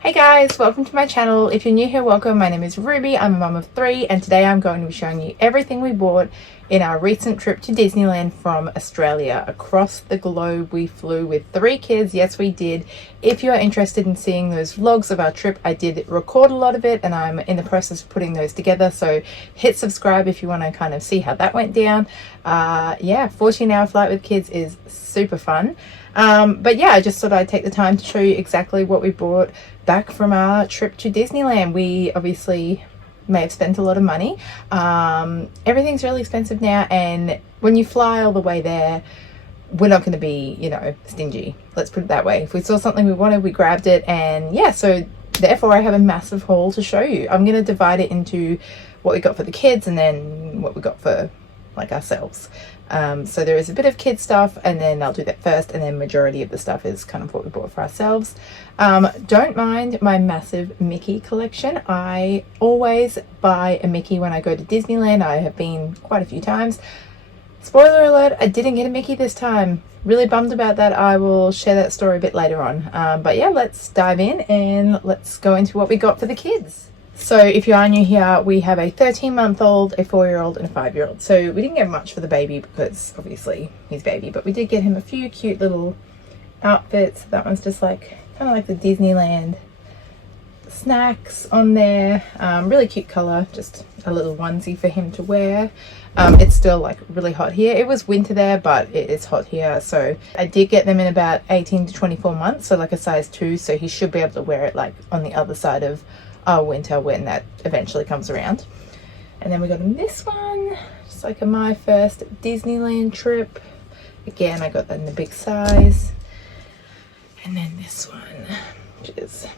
Hey guys, welcome to my channel. If you're new here, welcome. My name is Ruby. I'm a mum of 3 and today I'm going to be showing you everything we bought in our recent trip to Disneyland from Australia. Across the globe we flew with 3 kids. Yes, we did. If you are interested in seeing those vlogs of our trip, I did record a lot of it and I'm in the process of putting those together, so hit subscribe if you want to kind of see how that went down. Yeah, 14-hour flight with kids is super fun. But yeah, I just thought I'd take the time to show you exactly what we bought back from our trip to Disneyland. We obviously may have spent a lot of money. Everything's really expensive now, and when you fly all the way there, we're not going to be, you know, stingy. Let's put it that way. If we saw something we wanted, we grabbed it, and yeah, so therefore I have a massive haul to show you. I'm going to divide it into what we got for the kids and then what we got for like ourselves. So there is a bit of kid stuff, and then I'll do that first, and then majority of the stuff is kind of what we bought for ourselves. Don't mind my massive Mickey collection. I always buy a Mickey when I go to Disneyland. I have been quite a few times. Spoiler alert, I didn't get a Mickey this time. Really bummed about that. I will share that story a bit later on. But yeah, let's dive in and let's go into what we got for the kids. So if you are new here, we have a 13-month-old, a 4-year-old and a 5-year-old. So we didn't get much for the baby because obviously he's baby, but we did get him a few cute little outfits. That one's just like kind of like the Disneyland snacks on there. Really cute color, just a little onesie for him to wear. It's still like really hot here. It was winter there, but it is hot here. So I did get them in about 18 to 24 months, so like a size 2, so he should be able to wear it like on the other side of our winter when that eventually comes around. And then we got him this one, just like my first Disneyland trip. Again, I got that in the big size. And then this one, which is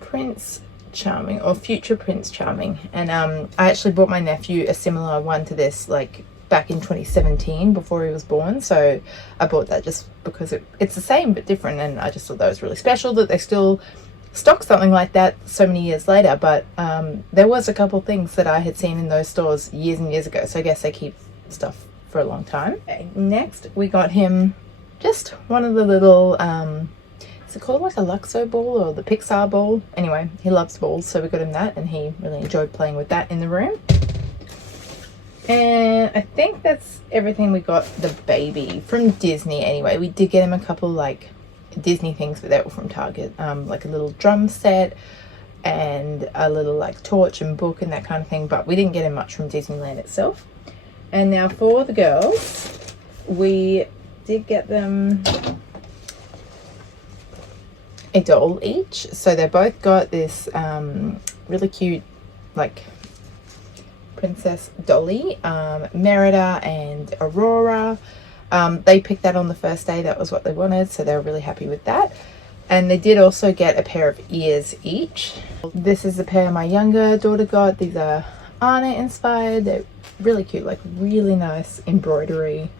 Prince Charming, or Future Prince Charming. And I actually bought my nephew a similar one to this like back in 2017 before he was born, so I bought that just because it's the same but different, and I just thought that was really special that they still stock something like that so many years later. But there was a couple things that I had seen in those stores years and years ago, so I guess they keep stuff for a long time. Okay, next we got him just one of the little is it called like a Luxo ball or the Pixar ball? Anyway, he loves balls, so we got him that, and he really enjoyed playing with that in the room. And I think that's everything we got the baby from Disney. Anyway, we did get him a couple like Disney things, but they were from Target, like a little drum set and a little like torch and book and that kind of thing, but we didn't get him much from Disneyland itself. And now for the girls, we did get them a doll each, so they both got this really cute like princess dolly, Merida and Aurora. They picked that on the first day. That was what they wanted, so they were really happy with that. And they did also get a pair of ears each. This is a pair my younger daughter got. These are Anna inspired. They're really cute, like really nice embroidery.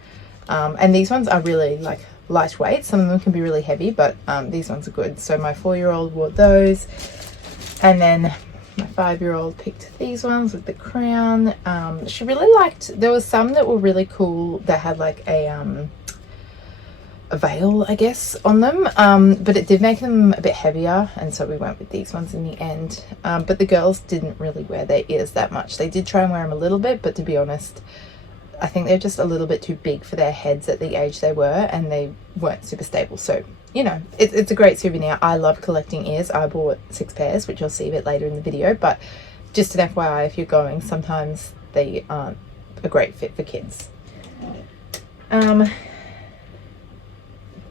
And these ones are really like lightweight. Some of them can be really heavy, but these ones are good. So my 4-year-old wore those, and then my 5-year-old picked these ones with the crown. She really liked, there was some that were really cool that had like a veil, I guess, on them, but it did make them a bit heavier, and so we went with these ones in the end. But the girls didn't really wear their ears that much. They did try and wear them a little bit, but to be honest, I think they're just a little bit too big for their heads at the age they were, and they weren't super stable. So, you know, it's a great souvenir. I love collecting ears. I bought 6 pairs, which you'll see a bit later in the video, but just an FYI, if you're going, sometimes they aren't a great fit for kids.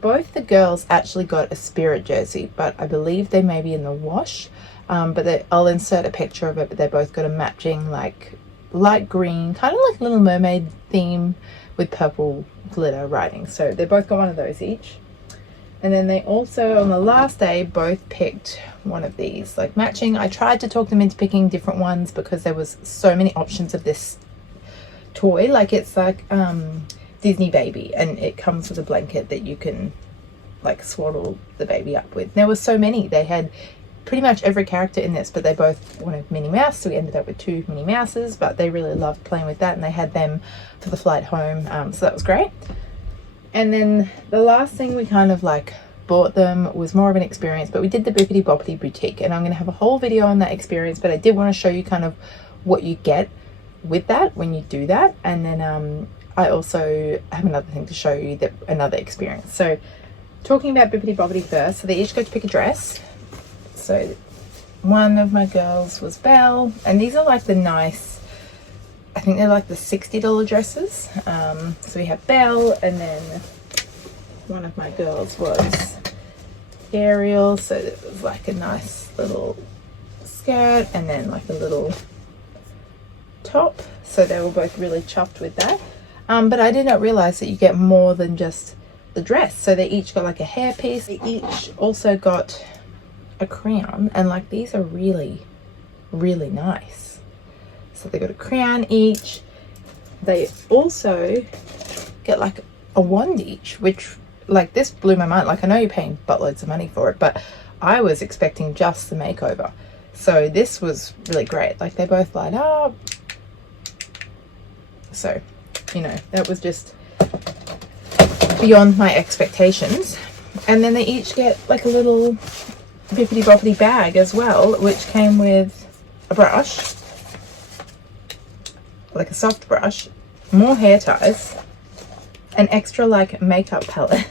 Both the girls actually got a Spirit jersey, but I believe they may be in the wash, but I'll insert a picture of it, but they both got a matching like light green, kind of like Little Mermaid theme with purple glitter writing. So they both got one of those each. And then they also, on the last day, both picked one of these, like matching. I tried to talk them into picking different ones because there was so many options of this toy. Like it's like Disney Baby, and it comes with a blanket that you can like swaddle the baby up with. There were so many. They had pretty much every character in this, but they both wanted Minnie Mouse, so we ended up with 2 Minnie Mouses, but they really loved playing with that, and they had them for the flight home, so that was great. And then the last thing we kind of like bought them was more of an experience, but we did the Bippity Boppity boutique, and I'm going to have a whole video on that experience, but I did want to show you kind of what you get with that when you do that. And then I also have another thing to show you, that another experience. So talking about Bippity Boppity first, so they each got to pick a dress. So one of my girls was Belle, and these are like the nice, I think they're like the $60 dresses. So we have Belle, and then one of my girls was Ariel, so it was like a nice little skirt and then like a little top. So they were both really chuffed with that. But I did not realize that you get more than just the dress. So they each got like a hairpiece. They each also got a crown, and like these are really, really nice. So they got a crown each. They also get like a wand each, which like this blew my mind. Like I know you're paying buttloads of money for it, but I was expecting just the makeover. So this was really great. Like they both light up. So, you know, that was just beyond my expectations. And then they each get like a little Bippity Boppity bag as well, which came with a brush, like a soft brush, more hair ties, an extra like makeup palette,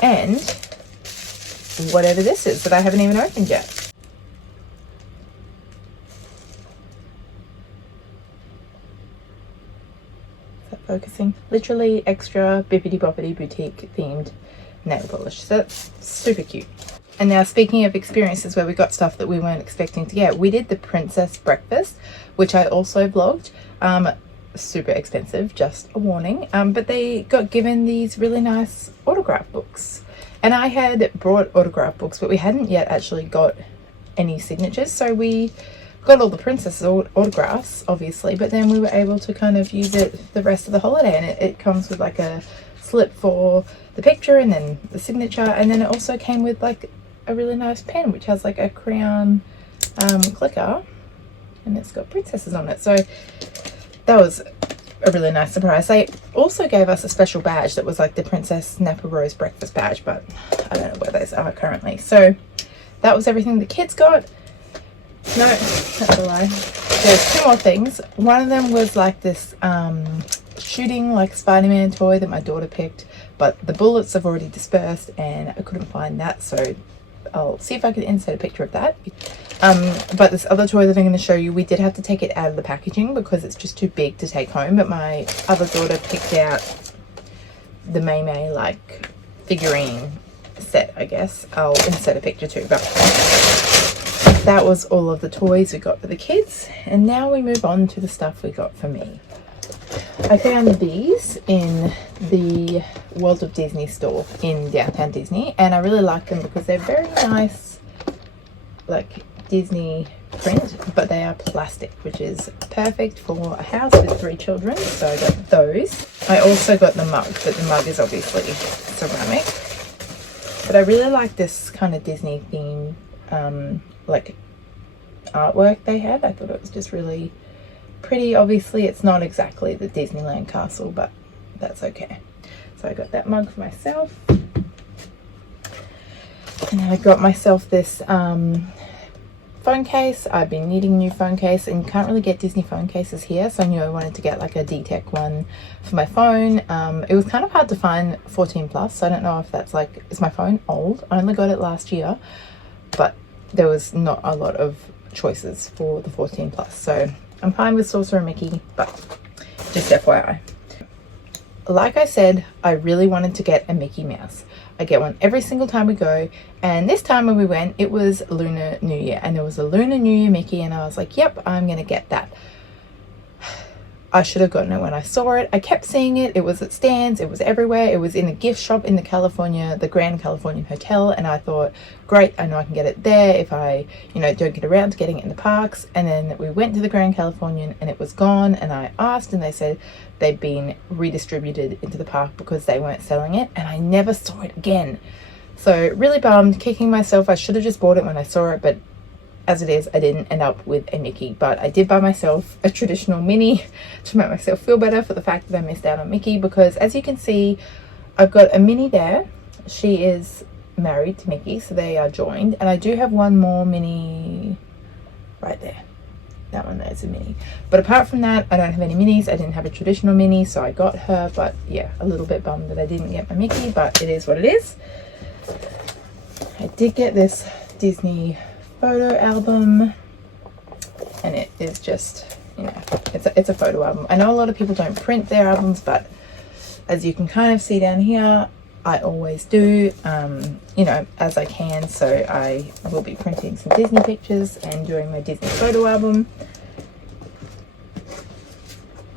and whatever this is that I haven't even opened yet. Is that focusing? Literally extra Bippity Boppity boutique themed nail polish. So that's super cute. And now speaking of experiences where we got stuff that we weren't expecting to get, we did the princess breakfast, which I also vlogged. Super expensive, just a warning. But they got given these really nice autograph books, and I had brought autograph books, but we hadn't yet actually got any signatures. So we got all the princess autographs obviously, but then we were able to kind of use it the rest of the holiday, and it comes with like a slip for the picture and then the signature, and then it also came with like a really nice pen which has like a crown clicker, and it's got princesses on it. So that was a really nice surprise. They also gave us a special badge that was like the Princess Napa Rose breakfast badge, but I don't know where those are currently. So that was everything the kids got. No, that's a lie. There's two more things. One of them was like this shooting like Spider-Man toy that my daughter picked, but the bullets have already dispersed and I couldn't find that, so I'll see if I can insert a picture of that. But this other toy that I'm going to show you, we did have to take it out of the packaging because it's just too big to take home, but my other daughter picked out the May like figurine set, I guess. I'll insert a picture too, but that was all of the toys we got for the kids. And now we move on to the stuff we got for me. I found these in the World of Disney store in downtown Disney, and I really like them because they're very nice, like Disney print, but they are plastic, which is perfect for a house with 3 children. So I got those. I also got the mug, but the mug is obviously ceramic. But I really like this kind of Disney theme, like artwork they had. I thought it was just really pretty. Obviously it's not exactly the Disneyland castle, but that's okay. So I got that mug for myself, and I got myself this phone case. I've been needing a new phone case, and you can't really get Disney phone cases here, so I knew I wanted to get like a D-Tech one for my phone. It was kind of hard to find 14 plus, so I don't know if that's like, is my phone old? I only got it last year, but there was not a lot of choices for the 14 plus, so I'm fine with Sorcerer Mickey, but just FYI. Like I said, I really wanted to get a Mickey Mouse. I get one every single time we go, and this time when we went, it was Lunar New Year, and there was a Lunar New Year Mickey, and I was like, yep, I'm gonna get that. I should have gotten it when I saw it. I kept seeing it. It was at stands. It was everywhere. It was in a gift shop in the Grand Californian Hotel. And I thought, great, I know I can get it there if I, you know, don't get around to getting it in the parks. And then we went to the Grand Californian and it was gone. And I asked and they said they'd been redistributed into the park because they weren't selling it. And I never saw it again. So really bummed, kicking myself. I should have just bought it when I saw it, but as it is, I didn't end up with a Mickey, but I did buy myself a traditional Minnie to make myself feel better for the fact that I missed out on Mickey, because as you can see, I've got a Minnie there. She is married to Mickey, so they are joined. And I do have one more Minnie right there. That one there is a Minnie. But apart from that, I don't have any Minnies. I didn't have a traditional Minnie, so I got her. But yeah, a little bit bummed that I didn't get my Mickey, but it is what it is. I did get this Disney photo album, and it is just, you know, it's a photo album. I know a lot of people don't print their albums, but as you can kind of see down here, I always do, you know, as I can. So I will be printing some Disney pictures and doing my Disney photo album.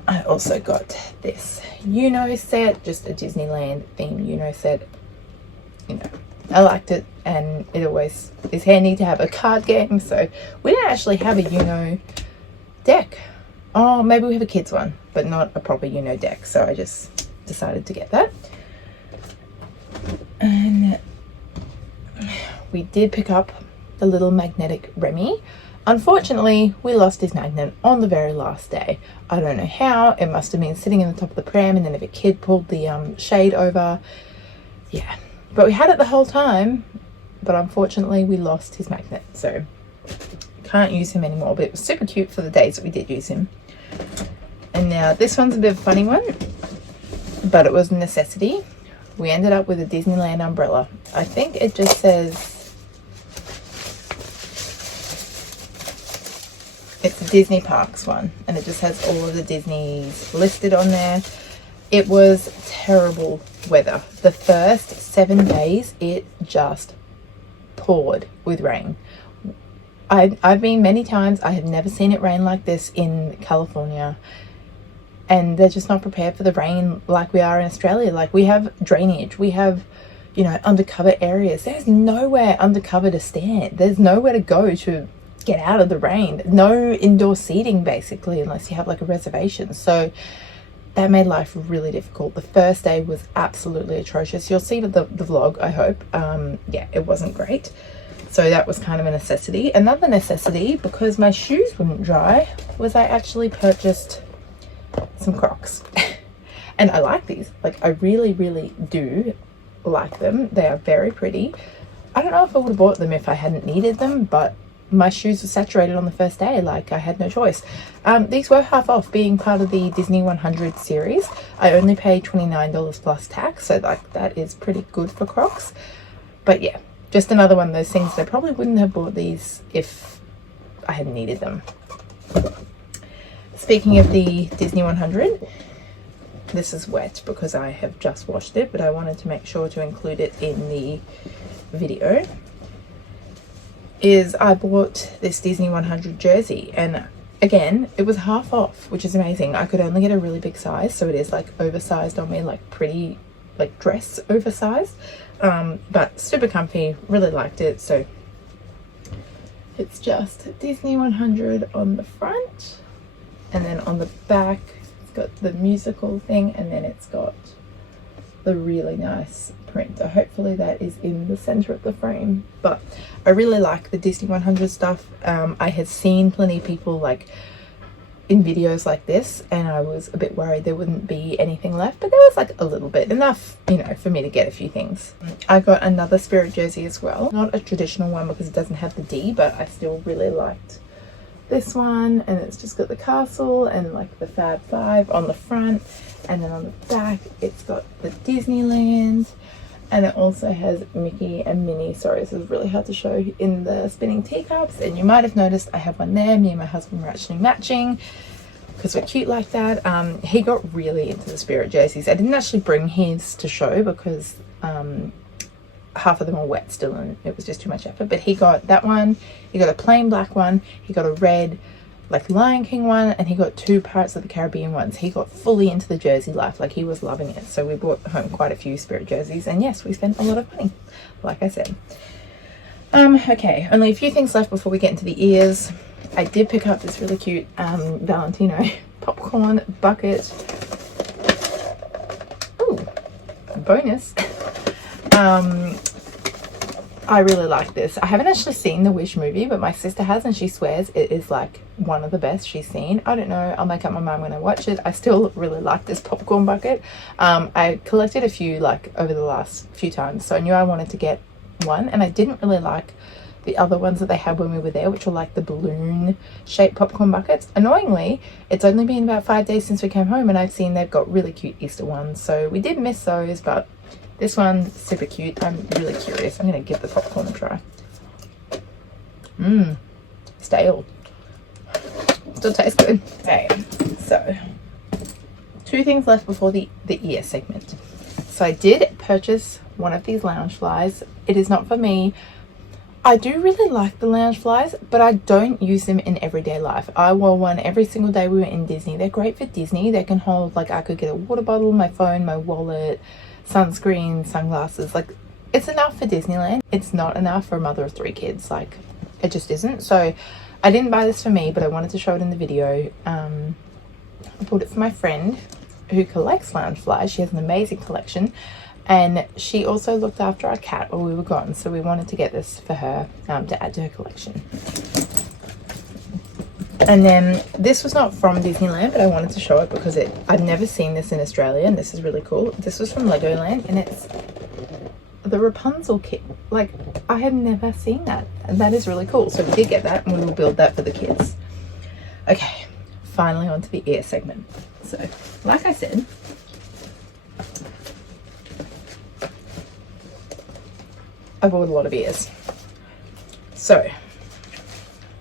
I also got this Uno set, just a Disneyland themed Uno set. You know, I liked it, and it always is handy to have a card game. So we didn't actually have a Uno deck. Oh, maybe we have a kids one, but not a proper Uno deck. So I just decided to get that. And we did pick up the little magnetic Remy. Unfortunately, we lost his magnet on the very last day. I don't know how. It must have been sitting in the top of the pram, and then if a kid pulled the shade over. Yeah, but we had it the whole time, but unfortunately we lost his magnet, so can't use him anymore. But it was super cute for the days that we did use him. And now this one's a bit of a funny one, but it was a necessity. We ended up with a Disneyland umbrella. I think it just says it's a Disney Parks one, and it just has all of the Disneys listed on there. It was terrible weather. The first 7 days, it just poured with rain. I've been many times. I have never seen it rain like this in California. And they're just not prepared for the rain like we are in Australia. Like, we have drainage, we have, you know, undercover areas. There's nowhere undercover to stand. There's nowhere to go to get out of the rain. No indoor seating, basically, unless you have like a reservation. So that made life really difficult. The first day was absolutely atrocious. You'll see the vlog, I hope. Yeah, it wasn't great. So that was kind of a necessity. Another necessity, because my shoes wouldn't dry, was I actually purchased some Crocs. And I like these. Like, I really, really do like them. They are very pretty. I don't know if I would have bought them if I hadn't needed them, but my shoes were saturated on the first day. Like, I had no choice. These were half off, being part of the Disney 100 series. I only paid $29 plus tax, so like that is pretty good for Crocs. But yeah, just another one of those things. I probably wouldn't have bought these if I hadn't needed them. Speaking of the Disney 100, this is wet because I have just washed it, but I wanted to make sure to include it in the video. I bought this Disney 100 jersey, and again, it was half off, which is amazing. I could only get a really big size, so it is like oversized on me, like pretty, like dress oversized, but super comfy. Really liked it. So it's just Disney 100 on the front, and then on the back it's got the musical thing, and then it's got the really nice print. So hopefully that is in the center of the frame. But I really like the Disney 100 stuff. I had seen plenty of people like in videos like this, and I was a bit worried there wouldn't be anything left, but there was like a little bit, enough, you know, for me to get a few things. I got another Spirit jersey as well, not a traditional one because it doesn't have the D, but I still really liked this one, and it's just got the castle and like the Fab Five on the front, and then on the back it's got the Disneyland, and it also has Mickey and Minnie. Sorry, this is really hard to show in the spinning teacups, and you might have noticed I have one there. Me and my husband were actually matching because we're cute like that. He got really into the Spirit jerseys. I didn't actually bring his to show because half of them are wet still, and it was just too much effort. But he got that one, he got a plain black one, he got a red like Lion King one, and he got 2 Pirates of the Caribbean ones. He got fully into the jersey life, like he was loving it. So we brought home quite a few Spirit jerseys, and yes, we spent a lot of money, like I said. Okay, only a few things left before we get into the ears. I did pick up this really cute Valentino popcorn bucket. Ooh, bonus. I really like this. I haven't actually seen the Wish movie, but my sister has, and she swears it is like one of the best she's seen. I don't know, I'll make up my mind when I watch it. I still really like this popcorn bucket. I collected a few like over the last few times, so I knew I wanted to get one, and I didn't really like the other ones that they had when we were there, which were like the balloon shaped popcorn buckets. Annoyingly, it's only been about 5 days since we came home, and I've seen they've got really cute Easter ones, so we did miss those, but this one's super cute. I'm really curious. I'm gonna give the popcorn a try. Stale. Still tastes good. Okay, so 2 things left before the ear segment. So I did purchase one of these lounge flies. It is not for me. I do really like the lounge flies, but I don't use them in everyday life. I wore one every single day we were in Disney. They're great for Disney. They can hold, like, I could get a water bottle, my phone, my wallet, sunscreen, sunglasses. Like, it's enough for Disneyland. It's not enough for a mother of 3 kids. Like, it just isn't. So I didn't buy this for me, but I wanted to show it in the video. I bought it for my friend who collects lounge flies. She has an amazing collection, and she also looked after our cat while we were gone, so we wanted to get this for her to add to her collection. And then this was not from Disneyland, but I wanted to show it because I've never seen this in Australia, and this is really cool. This was from Legoland, and it's the Rapunzel kit. Like, I have never seen that, and that is really cool. So we did get that, and we will build that for the kids. Okay, finally onto the ear segment. So, like I said, I bought a lot of ears. So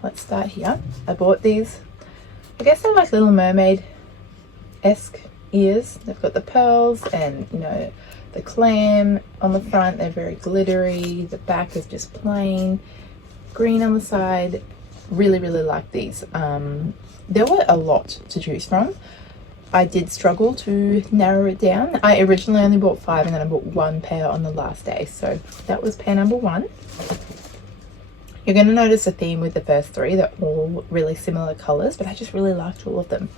let's start here. I bought these, I guess they're like Little Mermaid-esque ears. They've got the pearls and, you know, the clam on the front. They're very glittery. The back is just plain green on the side. Really, really like these. There were a lot to choose from. I did struggle to narrow it down. I originally only bought 5, and then I bought 1 pair on the last day. So that was pair number 1. You're going to notice a theme with the first 3. They're all really similar colors, but I just really liked all of them.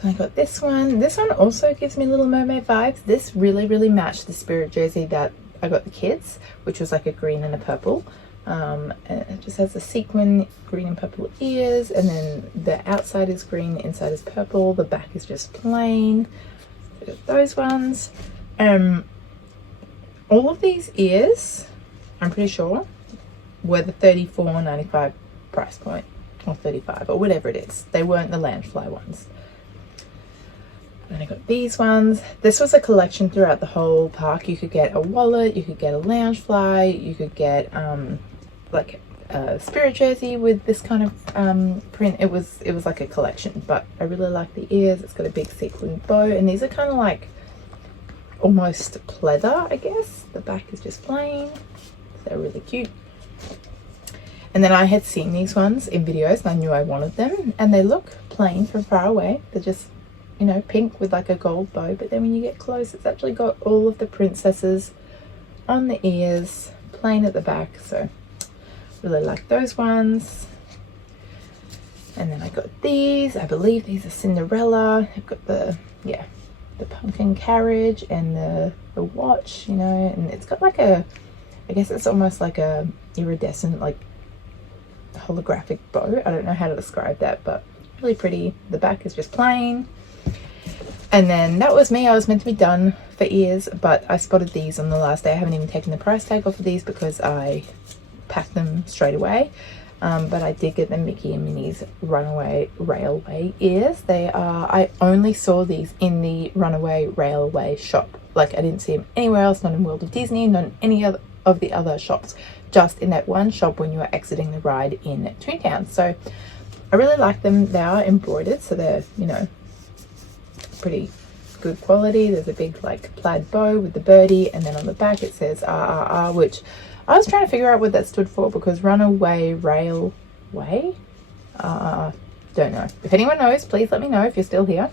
So I got this one. This one also gives me Little Mermaid vibes. This really, really matched the Spirit jersey that I got the kids, which was like a green and a purple. And it just has the sequin green and purple ears, and then the outside is green, the inside is purple, the back is just plain. I got those ones. All of these ears, I'm pretty sure, were the $34.95 price point, or $35, or whatever it is. They weren't the Loungefly ones. And I got these ones. This was a collection throughout the whole park. You could get a wallet, you could get a Loungefly, you could get like a Spirit jersey with this kind of print. It was like a collection, but I really like the ears. It's got a big sequin bow, and these are kind of like almost pleather, I guess. The back is just plain. They're really cute. And then I had seen these ones in videos, and I knew I wanted them, and they look plain from far away. They're just, you know, pink with like a gold bow, but then when you get close, it's actually got all of the princesses on the ears, plain at the back. So really like those ones. And then I got these. I believe these are Cinderella. I've got the pumpkin carriage and the watch, you know, and it's got like a, I guess it's almost like a iridescent, like holographic bow. I don't know how to describe that, but really pretty. The back is just plain. And then that was me. I was meant to be done for ears, but I spotted these on the last day. I haven't even taken the price tag off of these because I packed them straight away. But I did get the Mickey and Minnie's Runaway Railway ears. They are, I only saw these in the Runaway Railway shop. Like, I didn't see them anywhere else, not in World of Disney, not in any other of the other shops, just in that one shop when you were exiting the ride in Toontown. So I really like them. They are embroidered, so they're, you know, pretty good quality. There's a big like plaid bow with the birdie, and then on the back it says RRR, which I was trying to figure out what that stood for because Runaway Railway, don't know. If anyone knows, please let me know if you're still here.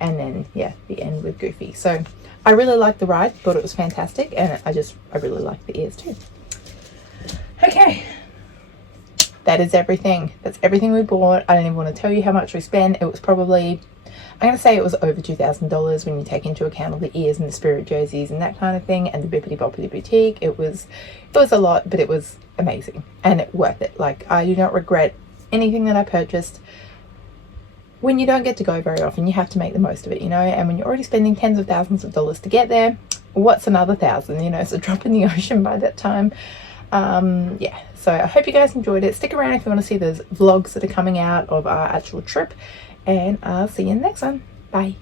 And then yeah, the end with Goofy. So I really liked the ride, thought it was fantastic, and I really liked the ears too. Okay, that is everything. That's everything we bought. I don't even want to tell you how much we spent. It was probably, I'm going to say it was over $2,000 when you take into account all the ears and the spirit jerseys and that kind of thing, and the Bippity Boppity boutique. It was a lot, but it was amazing and worth it. Like, I do not regret anything that I purchased. When you don't get to go very often, you have to make the most of it, you know, and when you're already spending tens of thousands of dollars to get there, what's another thousand, you know? It's a drop in the ocean by that time. Yeah, so I hope you guys enjoyed it. Stick around if you want to see those vlogs that are coming out of our actual trip, and I'll see you in the next one. Bye.